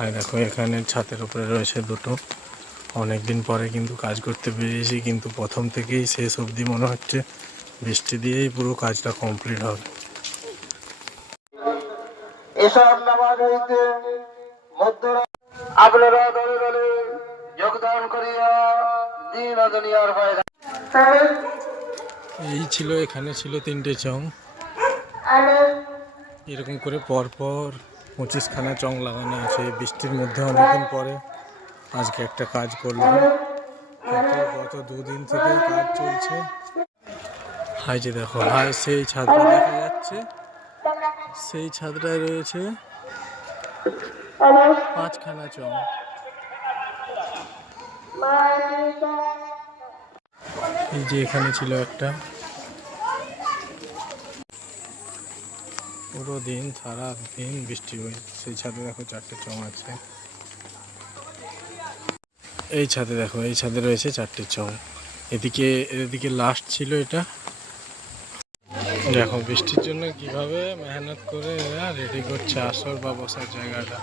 আর দেখো এখানে ছাদের উপরে রয়েছে দুটো। অনেকদিন পরে কিন্তু কাজ করতে পেরেছি, কিন্তু প্রথম থেকেই শেষ অবধি মনে হচ্ছে বৃষ্টি দিয়েই পুরো কাজটা কমপ্লিট হবে। এসব নামাজ হইতে আপনারা দলে দলে যোগদান করিয়া দিন ও দুনিয়ার ফায়দা। এই ছিল, এখানে ছিল 3টে চং। এরকম করে পরপর 25খানা চং লাগানো আছে। বৃষ্টির মধ্যে অনেকদিন পরে আজকে একটা কাজ করলাম, কিন্তু গত 2 দিন থেকে কাজ চলছে। হাই যে দেখো, হাই সেই ছাদটা দেখা যাচ্ছে, সেই ছাদটায় রয়েছে 5খানা চং। এই যে এখানে ছিল একটা, পুরো দিন সারা দিন বৃষ্টি হয়। সেই ছাদে দেখো 4টে চং আছে। এই ছাদে দেখো, এই ছাদে রয়েছে 4টে চং। এদিকে লাস্ট ছিল এটা। দেখো বৃষ্টির জন্য কিভাবে মেহনত করে এরা রেডি করছে আসর বা বসার জায়গাটা।